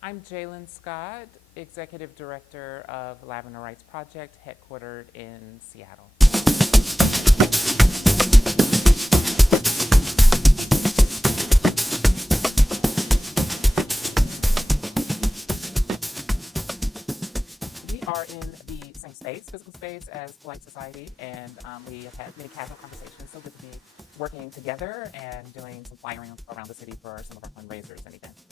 I'm Jaelynn Scott, Executive Director of Lavender Rights Project, headquartered in Seattle. We are in the same space, physical space, as Polite Society, and we have had many casual conversations. So good to be working together and doing some flyering around the city for some of our fundraisers and events.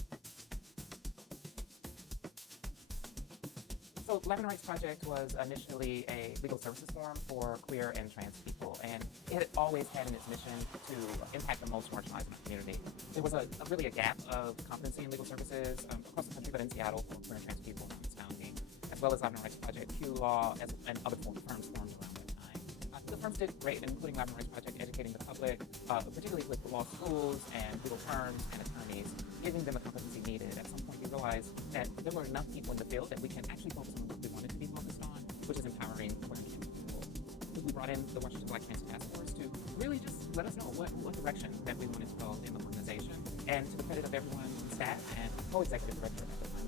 So Lavender Rights Project was initially a legal services forum for queer and trans people, and it had always had in its mission to impact the most marginalized in our community. There was really a gap of competency in legal services across the country, but in Seattle for queer and trans people in this county, as well as Lavender Rights Project, Q Law, and other firms formed around that time. The firms did great, including Lavender Rights Project, educating the public, particularly with law schools and legal firms and attorneys, giving them the competency needed. At some point, we realized that there were enough people in the field that we can actually focus on what we wanted to be focused on, which is empowering queer and trans people. We brought in the Washington Black Trans Task Force to really just let us know what direction that we wanted to go in the organization. And to the credit of everyone, staff and co-executive director at the time,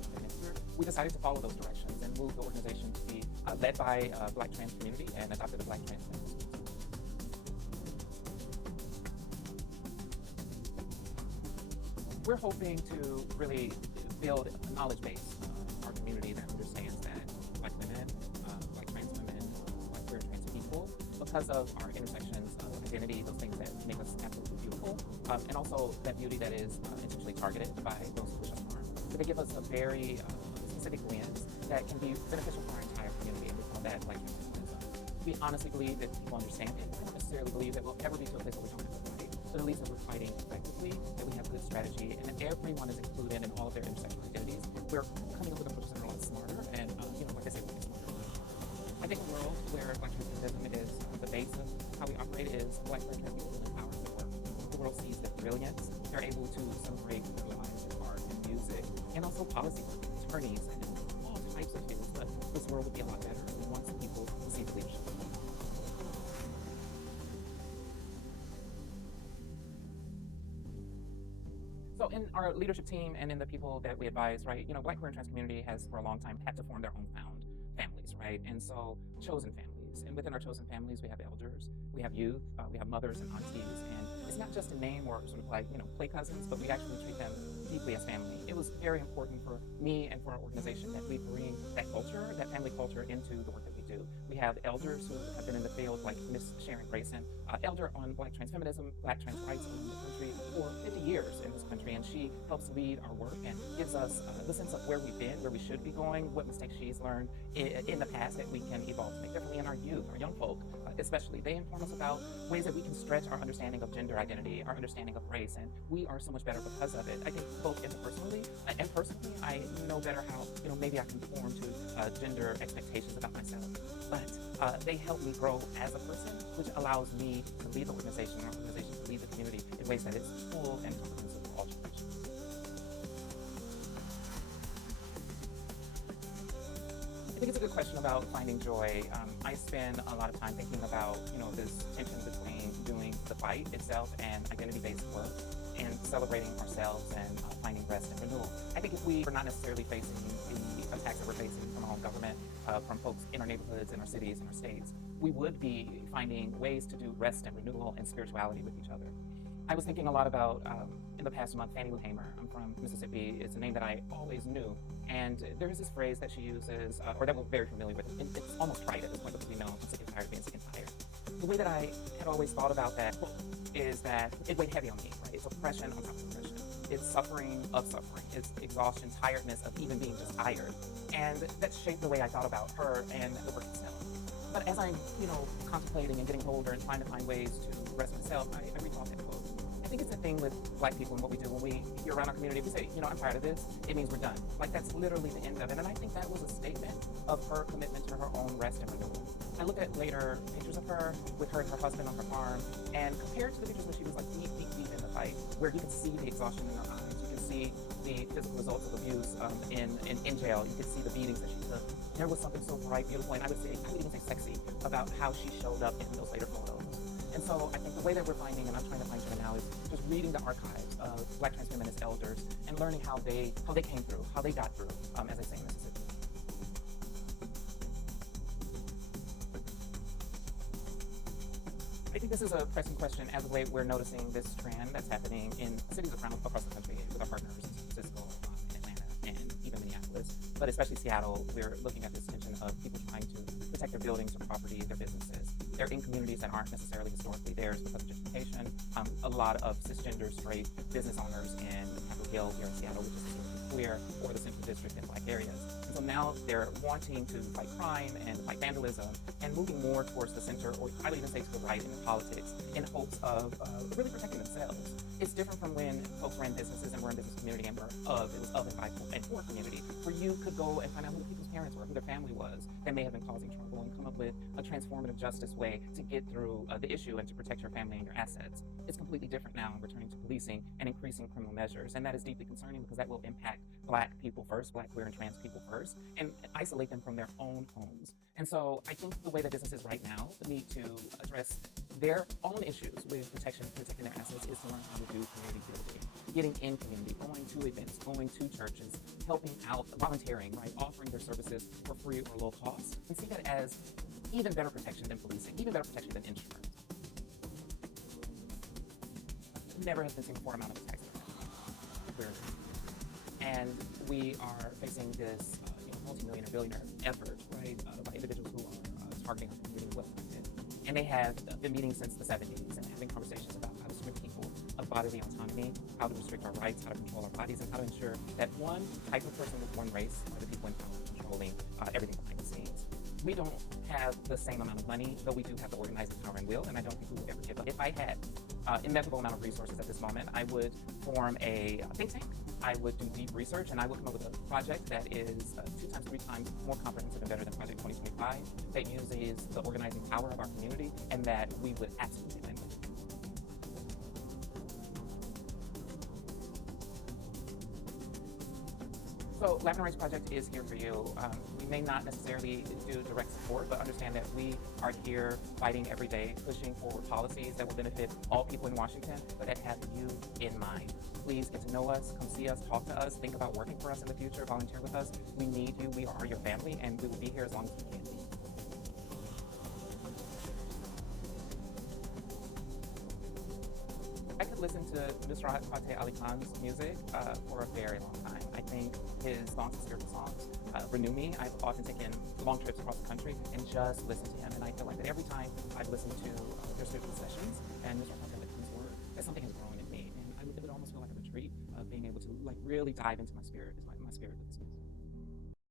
we decided to follow those directions and move the organization to be led by Black trans community and adopted the Black trans community. We're hoping to really build a knowledge base in our community that understands that Black women, Black trans women, Black queer and trans people, because of our intersections of identity, those things that make us absolutely beautiful, and also that beauty that is intentionally targeted by those who wish us harm. So they give us a very specific lens that can be beneficial for our entire community, and we call that Black transfeminism. We honestly believe that people understand it. We don't necessarily believe that we'll ever be to a place where we don't have to fight, but at least that we're fighting effectively, that we have good strategy, and that everyone is included in all of their intersectional identities. We're coming up with approaches that are a lot smarter, and like I said, we're getting smarter. I think a world where Black transfeminism is the base of how we operate is Black trans people feel empowered at work. The world sees their brilliance. They're able to celebrate their lives in art and music, and also policy work, attorneys, and all types of fields. But this world would be a lot better once people see the leadership. So in our leadership team and in the people that we advise, right, Black queer and trans community has for a long time had to form their own found families, right? And so chosen families. And within our chosen families, we have elders, we have youth, we have mothers and aunties. And it's not just a name or sort of like, play cousins, but we actually treat them deeply as family. It was very important for me and for our organization that we bring that culture, that family culture, into the work that we do. We have elders who have been in the field, like Miss Sharon Grayson, elder on Black transfeminism, Black trans rights in the country for 50 years in this country, and she helps lead our work and gives us the sense of where we've been, where we should be going, what mistakes she's learned in the past that we can evolve to make differently. In our youth, our young folk, especially, they inform us about ways that we can stretch our understanding of gender identity, our understanding of race, and we are so much better because of it. I think both interpersonally and personally, I know better how maybe I conform to gender expectations about myself, but they help me grow as a person, which allows me to lead the organization, our organization to lead the community in ways that is full and comprehensive for all generations. I think it's a good question about finding joy. I spend a lot of time thinking about, this tension between doing the fight itself and identity-based work and celebrating ourselves and finding rest and renewal. I think if we were not necessarily facing the attacks that we're facing from our own government, from folks in our neighborhoods, in our cities, in our states, we would be finding ways to do rest and renewal and spirituality with each other. I was thinking a lot about, in the past month, Fannie Lou Hamer. I'm from Mississippi. It's a name that I always knew. And there is this phrase that she uses, or that we're very familiar with. And it's almost trite at this point because we know I'm sick and tired of being sick and tired. The way that I had always thought about that is that it weighed heavy on me, right? It's oppression on top of oppression. It's suffering of suffering. It's exhaustion, tiredness of even being just tired. And that shaped the way I thought about her and the work itself. But as I'm, contemplating and getting older and trying to find ways to rest myself, I rethought that quote. I think it's a thing with Black people and what we do when we hear around our community. We say, I'm tired of this. It means we're done. Like, that's literally the end of it. And I think that was a statement of her commitment to her own rest and renewal. I looked at later pictures of her with her and her husband on her farm, and compared to the pictures where she was like deep, deep, deep in the fight, where you could see the exhaustion in her eyes, you could see the physical results of abuse in jail, you could see the beatings that she took. There was something so bright, beautiful, and I would even say sexy about how she showed up in those later photos. And so I think the way that we're finding, and I'm trying to find it now, is just reading the archives of Black trans feminist elders and learning how they came through, how they got through, as I say in Mississippi. I think this is a pressing question as of late. We're noticing this trend that's happening in cities across the country with our partners in San Francisco, Atlanta, and even Minneapolis, but especially Seattle. We're looking at this tension of people trying to protect their buildings, their property, their businesses. They're in communities that aren't necessarily historically theirs because of gentrification. A lot of cisgender, straight business owners in Capitol Hill here in Seattle, which is historically queer, or the Central District in Black areas. And so now they're wanting to fight crime and fight vandalism and moving more towards the center, or I would even say to the right in politics, in hopes of really protecting themselves. It's different from when folks ran businesses and were in business community and were it was of and by and for community, where you could go and find out who the people's parents were, who their family was, that may have been causing trouble, and come up with a transformative justice way to get through the issue and to protect your family and your assets. It's completely different now in returning to policing and increasing criminal measures, and that is deeply concerning because that will impact Black people first, Black, queer, and trans people first, and isolate them from their own homes. And so I think the way that businesses right now need to address their own issues with protecting their assets is to learn how to do community building, getting in community, going to events, going to churches, helping out, volunteering, right, offering their services for free or low cost, and see that as even better protection than policing, even better protection than insurance. Never has been seen before amount of tax clearly. And we are facing this multi-millionaire, billionaire effort, right, by individuals who are targeting our community well. And they have been meeting since the 70s and having conversations about how to strip people of bodily autonomy, how to restrict our rights, how to control our bodies, and how to ensure that one type of person with one race are the people in power controlling everything behind the scenes. We don't have the same amount of money, though we do have the organizing power and will, and I don't think we will ever give up. If I had immeasurable amount of resources at this moment, I would form a think tank. I would do deep research, and I would come up with a project that is 2 times, 3 times more comprehensive and better than Project 2025, that uses the organizing power of our community, and that we would absolutely win with. So Lavender Rights Project is here for you. We may not necessarily do direct support, but understand that we are here fighting every day, pushing forward policies that will benefit all people in Washington, but that have you in mind. Please get to know us, come see us, talk to us, think about working for us in the future, volunteer with us. We need you, we are your family, and we will be here as long as we can be. I could listen to Mr. Fateh Ali Khan's music for a very long time. I think his songs and spiritual songs renew me. I've often taken long trips across the country and just listened to him, and I feel like that every time I've listened to their spiritual sessions and Mr. Fateh Ali Khan's work, that something has grown in me, and it would almost feel like a retreat of being able to really dive into